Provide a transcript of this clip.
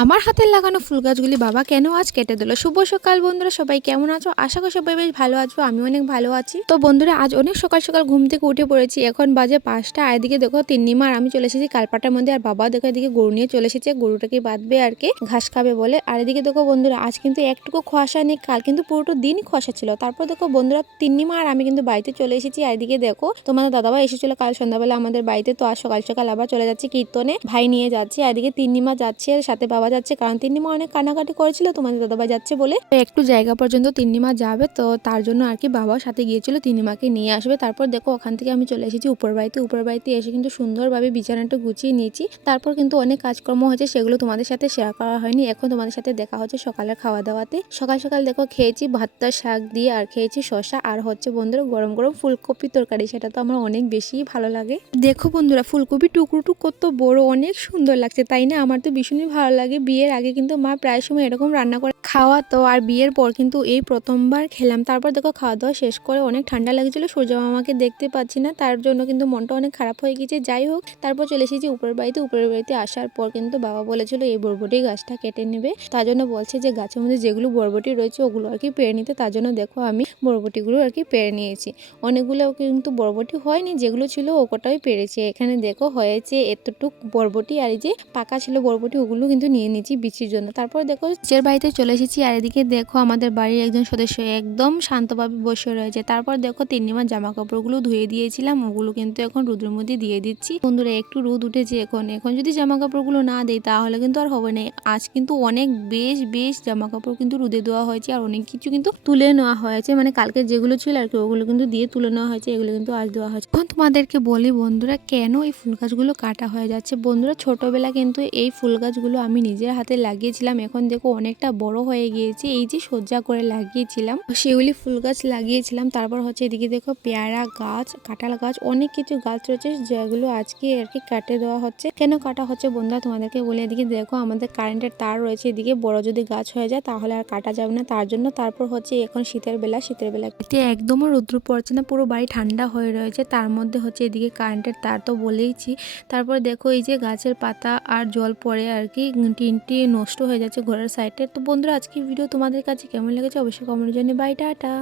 আমার হাতের লাগানো ফুল গাছগুলি বাবা কেন আজ কেটে দিল। শুভ সকাল বন্ধুরা, সবাই কেমন আছো? আশা করি সবাই বেশ ভালো আছো, আমি অনেক ভালো আছি। তো বন্ধুরা, আজ অনেক সকাল সকাল ঘুম থেকে উঠে পড়েছি। এখন বাজে 5টা। আর এদিকে দেখো তিন্নিমা আর আমি চলে এসেছি কালপাটার মধ্যে। আর বাবা দেখো এদিকে গরু নিয়ে চলে এসেছে, গরুটাকে বাঁধবে আর কি, ঘাস খাবে বলে। আর এদিকে দেখো বন্ধুরা, আজ কিন্তু একটুকু কুয়াশা নেই, কাল কিন্তু পুরোটা দিন কুয়াশা ছিল। তারপর দেখো বন্ধুরা, তিন্নিমা আর আমি কিন্তু বাড়িতে চলে এসেছি। আর এদিকে দেখো তোমাদের দাদাভাই এসেছিল কাল সন্ধ্যাবেলা আমাদের বাড়িতে। তো আজ সকাল সকাল আবার চলে যাচ্ছে কীর্তনে, ভাই নিয়ে যাচ্ছে। আর এদিকে তিন্নিমা যাচ্ছে, সাথে বাবা যাচ্ছে, কারণ তিন্নিমা অনেক কান্নাকাটি করেছিল তোমাদের দাদাভাই যাচ্ছে বলে। একটু জায়গা পর্যন্ত তিন্নিমা যাবে, তো তার জন্য আর কি বাবার সাথে গিয়েছিল, তিন্নিমাকে নিয়ে আসবে। তারপর দেখো ওখান থেকে আমি চলে এসেছি উপর বাড়িতে। উপর বাড়িতে এসে কিন্তু সুন্দরভাবে বিছানাটা গুছিয়ে নিয়েছি। তারপর কিন্তু অনেক কাজকর্ম হয়েছে, সেগুলো তোমাদের সাথে শেয়ার করা হয়নি। এখন তোমাদের সাথে দেখা হচ্ছে সকালের খাওয়া দাওয়াতে। সকাল সকাল দেখো খেয়েছি ভাতটা শাক দিয়ে, আর খেয়েছি শসা, আর হচ্ছে বন্ধুরা গরম গরম ফুলকপি তরকারি। সেটা তো আমার অনেক বেশি ভালো লাগে। দেখো বন্ধুরা, ফুলকপি টুকরো কত বড়, অনেক সুন্দর লাগছে তাই না? আমার তো ভীষণই ভালো লাগে। বিয়ের আগে কিন্তু মা প্রায় সময় এরকম রান্না করে খাওয়া, তো আর বিয়ের পর কিন্তু এই প্রথমবার খেলাম। তারপর দেখো খাওয়া দাওয়া শেষ করে অনেক ঠান্ডা লাগছিল, সূর্য মামাকে দেখতে পাচ্ছি না, তার জন্য কিন্তু মনটা অনেক খারাপ হয়ে গেছে। যাই হোক, তারপর চলে এসেছি উপরের বাড়িতে। উপরের বাড়িতে আসার পর কিন্তু বাবা বলেছিল এই বরবটি গাছটা কেটে নেবে, তার জন্য বলছে যে গাছের মধ্যে যেগুলো বরবটি রয়েছে ওগুলো আর কি পেরে নিতে। তার জন্য দেখো আমি বরবটিগুলো আর কি পেরে নিয়েছি। অনেকগুলো কিন্তু বরবটি হয়নি, যেগুলো ছিল ওটাই পেরেছি। এখানে দেখো হয়েছে এতটুক বরবটি, আর এই যে পাকা ছিল বরবটি ওগুলো কিন্তু নিয়ে নিয়েছি বিচির জন্য। তারপর দেখো নিজের বাড়িতে চলে এসেছি। আর এদিকে দেখো আমাদের বাড়ির একজন সদস্য একদম শান্তভাবে বসে রয়েছে। তারপর দেখো তিন্নিমার জামা কাপড়গুলো ধুয়ে দিয়েছিলাম, ওগুলো কিন্তু এখন রোদের মধ্যে দিয়ে দিচ্ছি। বন্ধুরা একটু রোদ উঠেছে এখন, যদি জামা কাপড়গুলো না দেয় তাহলে কিন্তু আর হবে না। আজ কিন্তু অনেক বেশ জামা কাপড় কিন্তু রোদে দেওয়া হয়েছে, আর অনেক কিছু কিন্তু তুলে নেওয়া হয়েছে, মানে কালকে যেগুলো ছিল আর কি ওগুলো কিন্তু দিয়ে তুলে নেওয়া হয়েছে, এগুলো কিন্তু আজ দেওয়া হয়েছে। এখন তোমাদেরকে বলি বন্ধুরা, কেন এই ফুল গাছগুলো কাটা হয়ে যাচ্ছে। বন্ধুরা ছোটবেলা কিন্তু এই ফুল গাছগুলো আমি নিজের হাতে লাগিয়েছিলাম, এখন দেখো অনেকটা বড় হয়ে গিয়েছে। এই যে সজ্জা করে লাগিয়েছিলাম সেগুলি ফুল গাছ লাগিয়েছিলাম। তারপর হচ্ছে এদিকে দেখো পেয়ারা গাছ, কাঁঠাল গাছ, অনেক কিছু গাছ রয়েছে যেগুলো আজকে আর কি কাটে দেওয়া হচ্ছে। কেন কাটা হচ্ছে বন্ধুরা তোমাদেরকে বলে, এদিকে দেখো আমাদের কারেন্টের তার রয়েছে এদিকে, বড় যদি গাছ হয়ে যায় তাহলে আর কাটা যাবে না, তার জন্য। তারপর হচ্ছে এখন শীতের বেলা একদমও রৌদ্র পড়ছে না, পুরো বাড়ি ঠান্ডা হয়ে রয়েছে, তার মধ্যে হচ্ছে এদিকে কারেন্টের তার তো বলেইছি। তারপর দেখো এই যে গাছের পাতা আর জল পড়ে আর কি টিনটি নষ্ট হয়ে যাচ্ছে ঘরের সাইডে। তো বন্ধুরা আজকে ভিডিও তোমাদের কাছে কেমন লেগেছে অবশ্যই কমেন্ট জানিয়ে। Bye, tata.